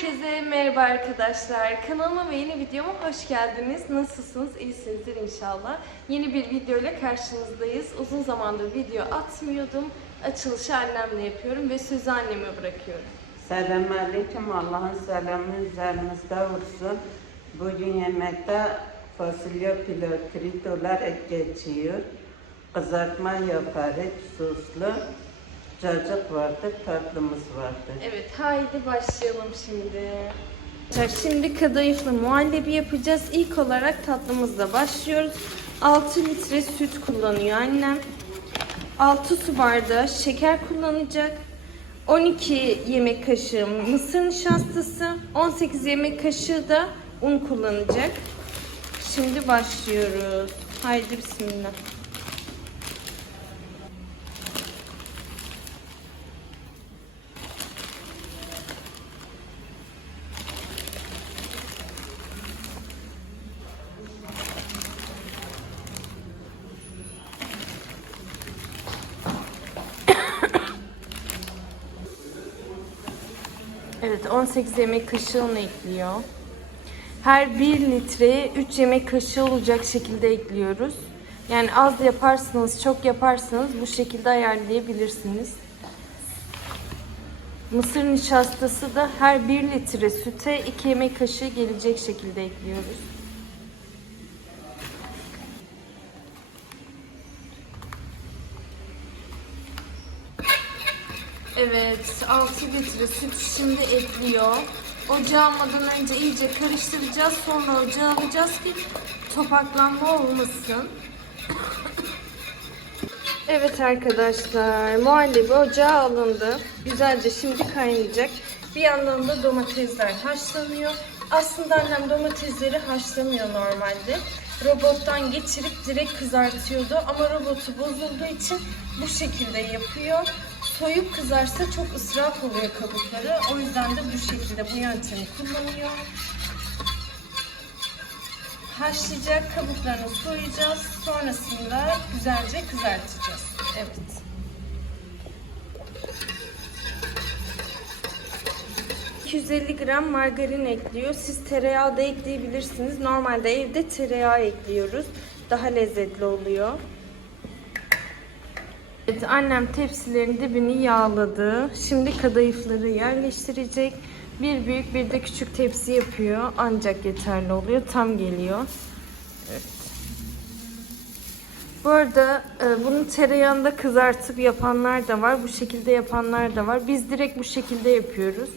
Herkese merhaba arkadaşlar. Kanalıma ve yeni videoma hoş geldiniz. Nasılsınız? İyisinizdir inşallah. Yeni bir video ile karşınızdayız. Uzun zamandır video atmıyordum. Açılışı annemle yapıyorum ve sözü anneme bırakıyorum. Selamun Aleyküm. Allah'ın selamı üzerinizde olsun. Bugün yemekte fasulye pilav fritolar geçiyor. Kızartma yaparız soslu. Cacık vardı, tatlımız vardı. Evet, haydi başlayalım şimdi. Şimdi kadayıflı muhallebi yapacağız. İlk olarak tatlımızla başlıyoruz. 6 litre süt kullanıyor annem. 6 su bardağı şeker kullanacak. 12 yemek kaşığı mısır nişastası, 18 yemek kaşığı da un kullanacak. Şimdi başlıyoruz. Haydi bismillah. Evet 18 yemek kaşığı un ekliyor. Her 1 litreye 3 yemek kaşığı olacak şekilde ekliyoruz. Yani az yaparsınız, çok yaparsanız bu şekilde ayarlayabilirsiniz. Mısır nişastası da her 1 litre süte 2 yemek kaşığı gelecek şekilde ekliyoruz. Evet, 6 litre süt şimdi ekliyor. Ocağı almadan önce iyice karıştıracağız. Sonra ocağı alacağız ki topaklanma olmasın. Evet arkadaşlar, muhallebi ocağa alındı. Güzelce şimdi kaynayacak. Bir yandan da domatesler haşlanıyor. Aslında annem domatesleri haşlamıyor normalde. Robottan geçirip direkt kızartıyordu ama robotu bozulduğu için bu şekilde yapıyor. Soyup kızarsa çok ısraf oluyor kabukları. O yüzden de bu şekilde bu yöntemi kullanıyor. Haşlayacak, kabuklarını soyacağız. Sonrasında güzelce kızartacağız. Evet. ...250 gram margarin ekliyor. Siz tereyağı da ekleyebilirsiniz. Normalde evde tereyağı ekliyoruz. Daha lezzetli oluyor. Evet, annem tepsilerin dibini yağladı. Şimdi kadayıfları yerleştirecek. Bir büyük bir de küçük tepsi yapıyor. Ancak yeterli oluyor. Tam geliyor. Evet. Bu arada e, bunu tereyağında kızartıp yapanlar da var. Bu şekilde yapanlar da var. Biz direkt bu şekilde yapıyoruz.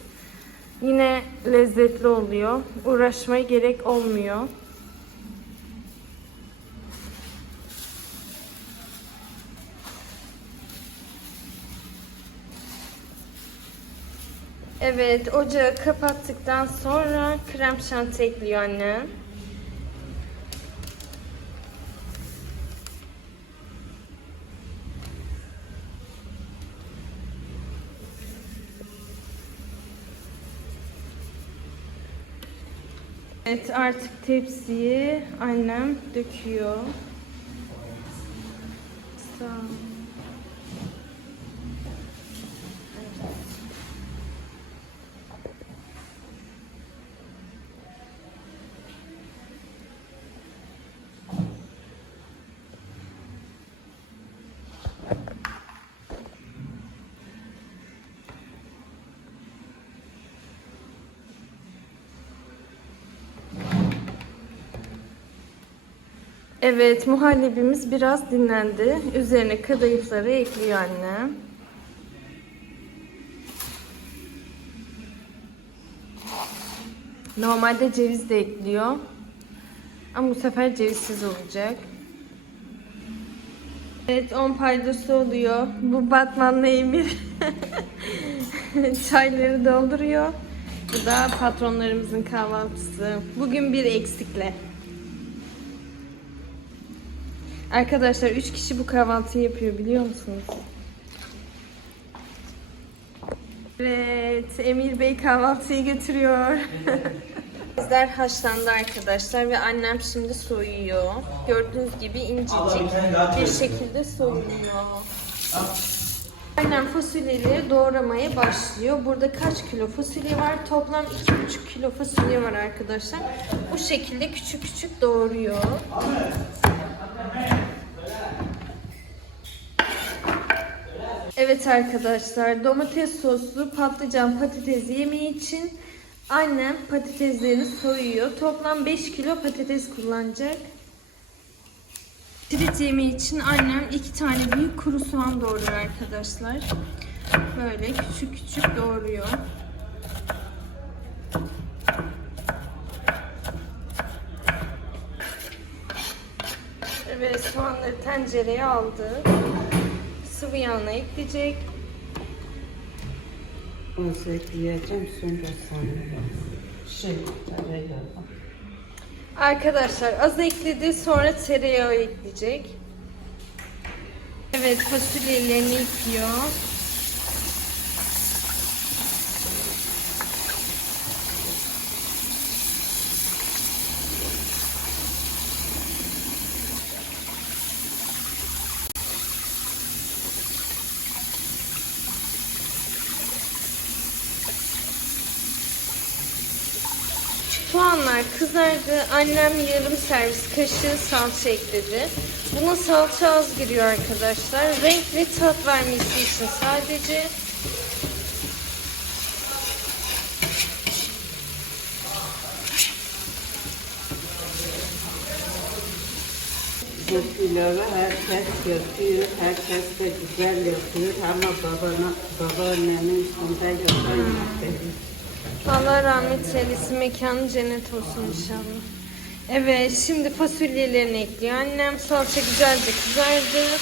Yine lezzetli oluyor. Uğraşmaya gerek olmuyor. Evet, ocağı kapattıktan sonra krem şanti ekliyor annem. Evet, artık tepsiyi annem döküyor. Evet, muhallebimiz biraz dinlendi. Üzerine kadayıfları ekliyor anne. Normalde ceviz de ekliyor. Ama bu sefer cevizsiz olacak. Evet, 10 paydası oluyor. Bu Batmanlı Emir çayları dolduruyor. Bu da patronlarımızın kahvaltısı. Bugün bir eksikle. Arkadaşlar 3 kişi bu kahvaltıyı yapıyor biliyor musunuz? Evet, Emir Bey kahvaltıyı götürüyor. Bizler haşlandı arkadaşlar ve annem şimdi soyuyor. Gördüğünüz gibi incecik bir şekilde soyuluyor. Annem fasulyeleri doğramaya başlıyor. Burada kaç kilo fasulye var? Toplam 2,5 kilo fasulye var arkadaşlar. Bu şekilde küçük küçük doğruyor. Evet arkadaşlar domates soslu patlıcan patates yemeği için annem patateslerini soyuyor. Toplam 5 kilo patates kullanacak. Trit yemeği için annem iki tane büyük kuru soğan doğruyor arkadaşlar. Böyle küçük küçük doğruyor. Evet soğanları tencereye aldı. Sıvı yağına ekleyecek. Az ekleyeceğim sonra sana. Şey, tereyağı. Arkadaşlar az ekledi sonra tereyağı ekleyecek. Evet fasulyelerini yıkıyor. Soğanlar kızardı. Annem yarım servis kaşığı salça ekledi. Buna salça az giriyor arkadaşlar. Renk ve tat vermesi için sadece. Pilavı herkes yapıyor, herkes de güzel yapıyor ama babana, babaannemin bunda yapamadı. Allah rahmet eylesin. Mekanı cennet olsun inşallah. Evet şimdi fasulyelerini ekliyor. Annem salça güzelce kızardı.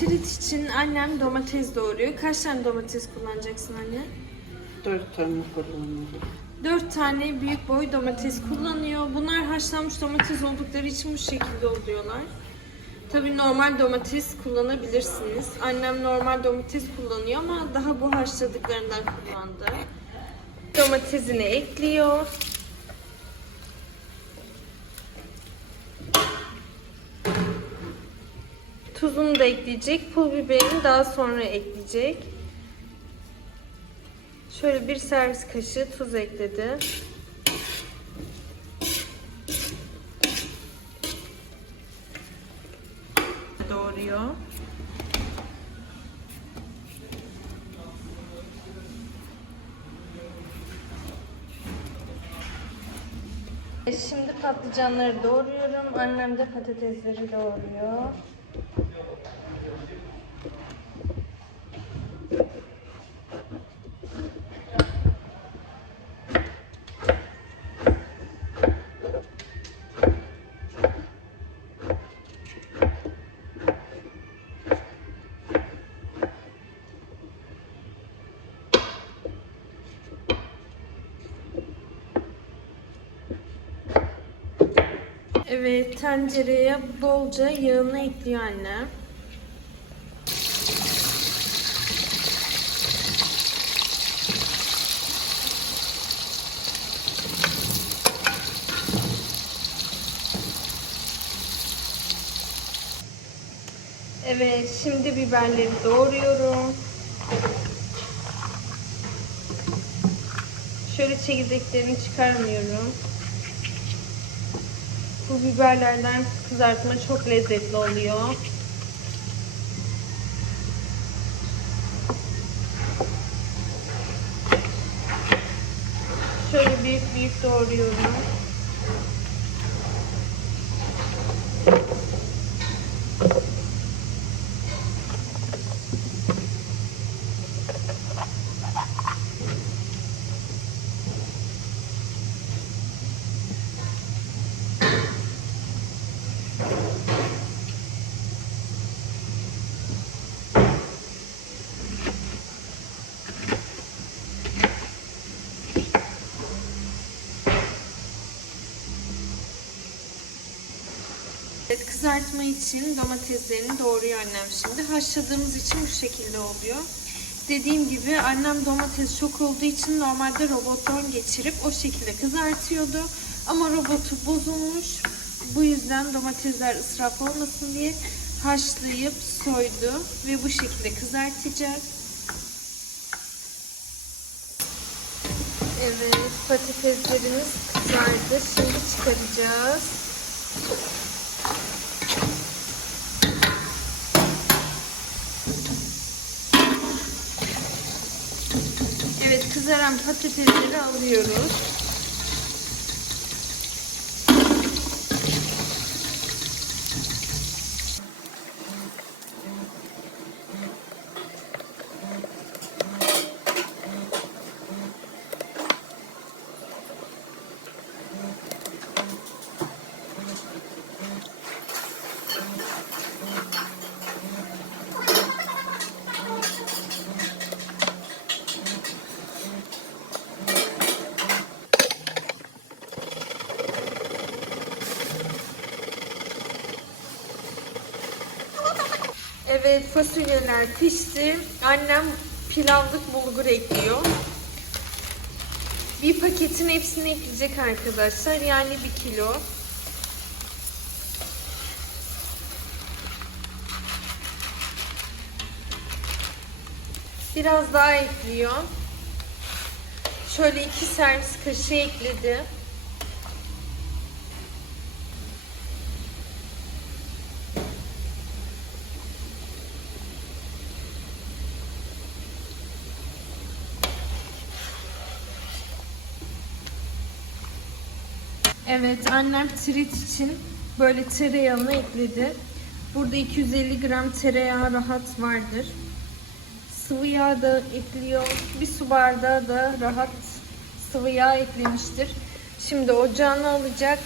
Trit için annem domates doğuruyor. Kaç tane domates kullanacaksın anne? Dört tane kullanıyorum. 4 tane büyük boy domates kullanıyor. Bunlar haşlanmış domates oldukları için bu şekilde oluyorlar. Tabii normal domates kullanabilirsiniz. Annem normal domates kullanıyor ama daha bu haşladıklarından kullandı. Domatesini ekliyor. Tuzunu da ekleyecek. Pul biberini daha sonra ekleyecek. Şöyle bir servis kaşığı tuz ekledi. Doğruyor. E, Şimdi patlıcanları doğruyorum. Annem de patatesleri doğruyor. Evet, tencereye bolca yağını ekliyor annem. Evet, şimdi biberleri doğruyorum. Şöyle çekirdeklerini çıkarmıyorum. Bu biberlerden kızartma çok lezzetli oluyor. Şöyle büyük büyük doğruyorum. Kızartma için domateslerini doğruyor annem şimdi. Haşladığımız için bu şekilde oluyor. Dediğim gibi annem domates çok olduğu için normalde robottan geçirip o şekilde kızartıyordu. Ama robotu bozulmuş. Bu yüzden domatesler israf olmasın diye haşlayıp soydu ve bu şekilde kızartacak. Evet, patateslerimiz kızardı. Şimdi çıkaracağız. Evet, kızaran patatesleri alıyoruz. Evet, fasulyeler pişti. Annem pilavlık bulgur ekliyor. Bir paketin hepsini ekleyecek arkadaşlar. Yani bir kilo. Biraz daha ekliyor. Şöyle iki servis kaşığı ekledi. Evet, annem trit için böyle tereyağını ekledi. Burada 250 gram tereyağı rahat vardır. Sıvı yağ da ekliyor. Bir su bardağı da rahat sıvı yağ eklemiştir. Şimdi ocağını alacak.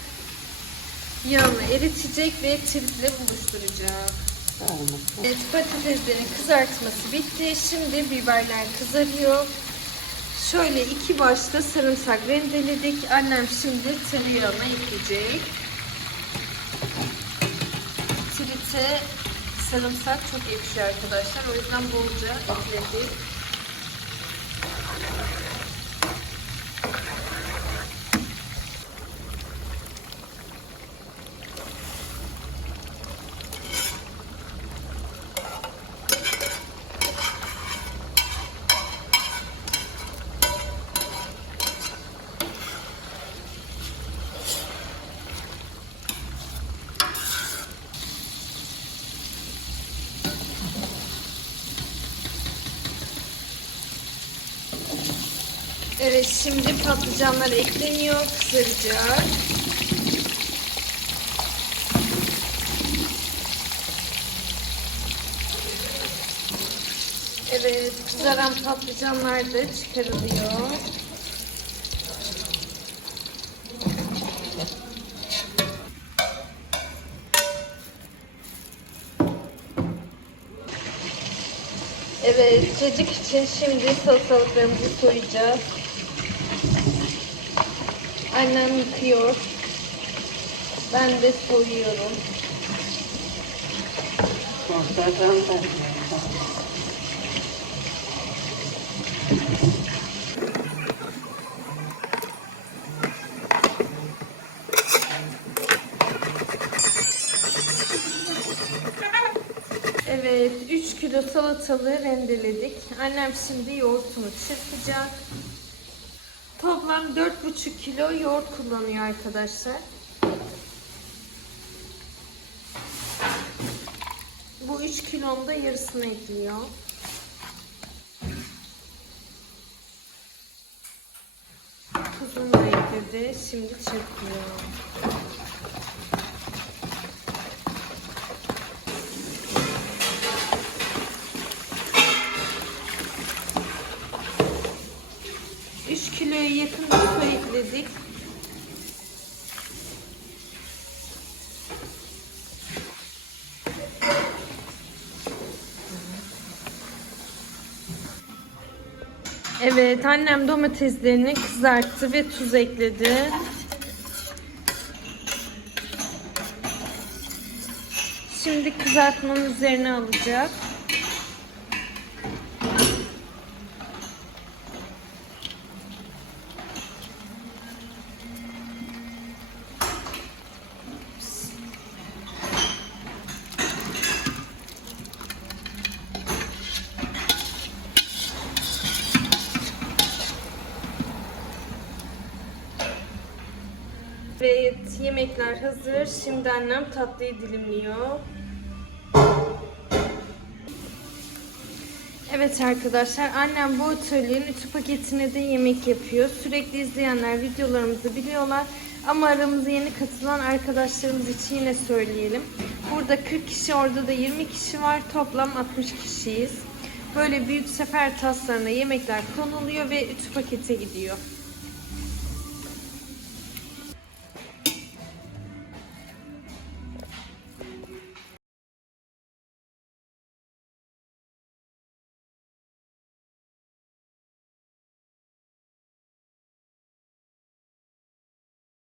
Yağını eritecek ve tritle buluşturacak. Evet, patateslerin kızartması bitti. Şimdi biberler kızarıyor. Şöyle iki başta sarımsak rendeledik. Annem şimdi tereyağına ekleyecek. Trite sarımsak çok ekşi arkadaşlar. O yüzden bolca ekledik. Evet şimdi patlıcanlar ekleniyor. Kızaracak. Evet kızaran patlıcanlar da çıkarılıyor. Evet, cacık için şimdi salatalıklarımızı soyacağız. Annem yıkıyor. Ben de soyuyorum. Evet, 3 kilo salatalığı rendeledik. Annem şimdi yoğurtunu çırpacak. Toplam 4,5 kilo yoğurt kullanıyor arkadaşlar. Bu 3 kilonun da yarısını ekliyor. Tuzunu da ekledi. Şimdi çırpıyor. Ekledik. Evet, annem domateslerini kızarttı ve tuz ekledi. Şimdi kızartmanın üzerine alacak. Yemekler hazır. Şimdi annem tatlıyı dilimliyor. Evet arkadaşlar, annem bu atölyenin ütü paketine de yemek yapıyor. Sürekli izleyenler videolarımızı biliyorlar. Ama aramıza yeni katılan arkadaşlarımız için yine söyleyelim. Burada 40 kişi, orada da 20 kişi var. Toplam 60 kişiyiz. Böyle büyük sefer taslarına yemekler konuluyor ve ütü pakete gidiyor.